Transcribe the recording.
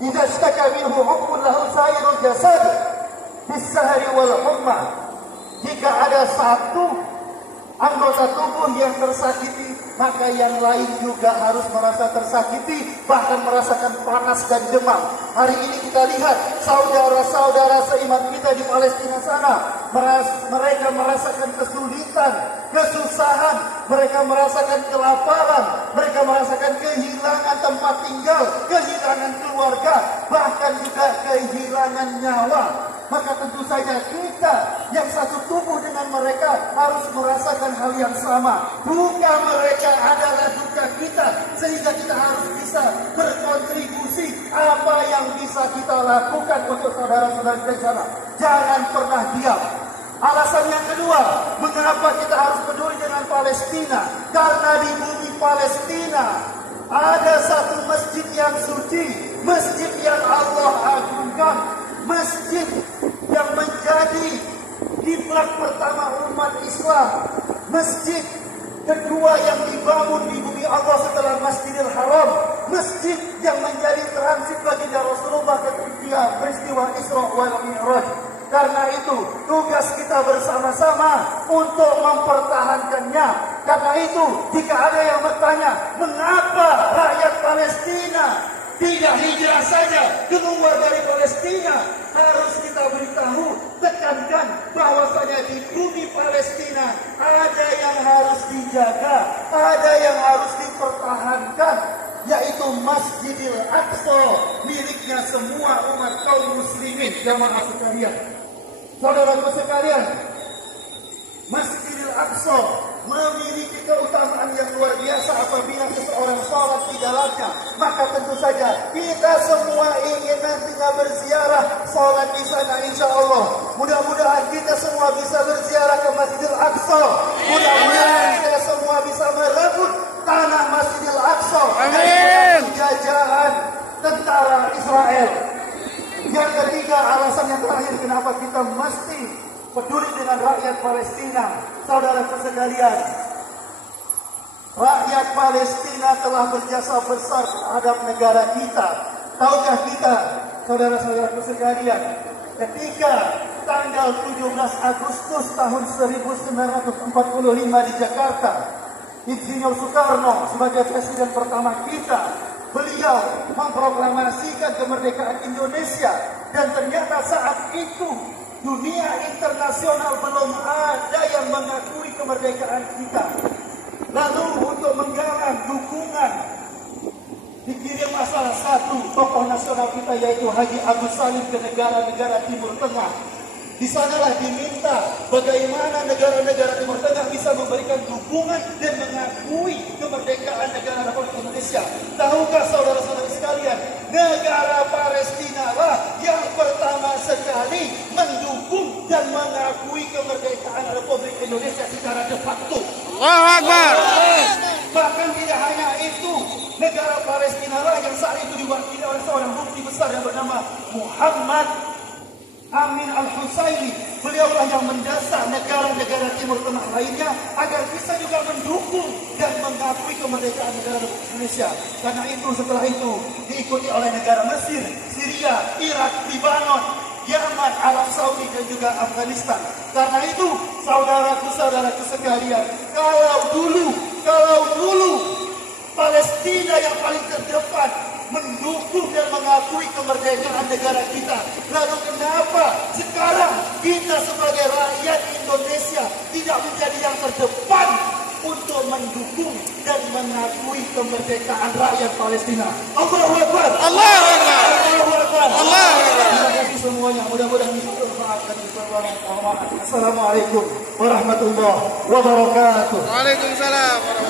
idza ishtaka minhu 'udwun lahu sairul jasad bis-sahri wal humma. Jika ada satu anggota tubuh yang tersakiti, maka yang lain juga harus merasa tersakiti, bahkan merasakan panas dan demam. Hari ini kita lihat saudara-saudara seiman kita di Palestina sana, mereka merasakan kesulitan, kesusahan, mereka merasakan kelaparan, mereka merasakan kehilangan tempat tinggal, kehilangan keluarga, bahkan juga kehilangan nyawa. Maka tentu saja kita yang satu tubuh dengan mereka harus merasakan hal yang sama. Duka mereka adalah duka kita, sehingga kita harus bisa berkontribusi apa yang bisa kita lakukan untuk saudara-saudara di sana. Jangan pernah diam. Alasan yang kedua, mengapa kita harus peduli dengan Palestina? Karena di bumi Palestina ada satu masjid yang suci, masjid yang Allah agungkan, masjid yang menjadi kiblat pertama umat Islam, masjid kedua yang dibangun di bumi Allah setelah Masjidil Haram, masjid yang menjadi transit baginda Rasulullah ketika peristiwa Isra wal Mi'raj. Karena itu tugas kita bersama-sama untuk mempertahankannya. Karena itu jika ada yang bertanya, mengapa rakyat Palestina tidak hijrah saja keluar dari Palestina, harus kita beritahu, tekankan bahwasanya di bumi Palestina ada yang harus dijaga, ada yang harus dipertahankan, yaitu Masjidil Aqsa, miliknya semua umat kaum muslimin. Jamaah sekalian, saudaraku sekalian, Masjidil Aqsa memiliki keutamaan yang luar biasa apabila seseorang sholat di dalamnya. Maka tentu saja kita semua ingin nantinya berziarah, sholat di sana insya Allah. Mudah-mudahan kita semua bisa berziarah ke Masjidil Aqsa. Mudah-mudahan kita semua bisa merebut tanah Masjidil Aqsa dari penjajahan tentara Israel. Yang ketiga, alasan yang terakhir kenapa kita mesti peduli dengan rakyat Palestina. Saudara sekalian, rakyat Palestina telah berjasa besar terhadap negara kita. Tahukah kita, saudara-saudaraku sekalian, ketika tanggal 17 Agustus tahun 1945 di Jakarta, Insinyur Soekarno sebagai presiden pertama kita, beliau memproklamasikan kemerdekaan Indonesia. Dan ternyata saat itu dunia internasional belum ada yang mengakui kemerdekaan kita. Lalu untuk menggalang dukungan, dikirim salah satu tokoh nasional kita, yaitu Haji Agus Salim, ke negara-negara Timur Tengah. Di sanalah diminta bagaimana negara-negara Timur Tengah bisa memberikan dukungan dan mengakui kemerdekaan negara Republik Indonesia. Tahukah saudara-saudara sekalian, negara Palestina lah yang pertama sekali mendukung dan mengakui kemerdekaan Republik Indonesia secara de facto. Allahu Akbar. Bahkan tidak hanya itu, negara Palestina lah yang saat itu diwakili oleh seorang mufti besar yang bernama Muhammad Amin Al-Husaini. Beliaulah yang mendasar negara-negara Timur Tengah lainnya agar bisa juga mendukung dan mengakui kemerdekaan negara Indonesia. Karena itu setelah itu diikuti oleh negara Mesir, Syria, Irak, Libanon, Yaman, Arab Saudi dan juga Afghanistan. Karena itu saudaraku sekalian, kalau dulu Palestina yang paling terdepan mendukung dan mengakui kemerdekaan negara kita, lalu kenapa sekarang kita sebagai rakyat Indonesia tidak menjadi yang terdepan untuk mendukung dan mengakui kemerdekaan rakyat Palestina? Allahu Akbar. Allahu Akbar. Allahu Akbar. Allahu Akbar. Terima kasih semuanya. Mudah-mudahan bisa bermanfaat dan bermanfaat. Assalamualaikum warahmatullahi wabarakatuh. Waalaikumsalam warahmatullahi wabarakatuh.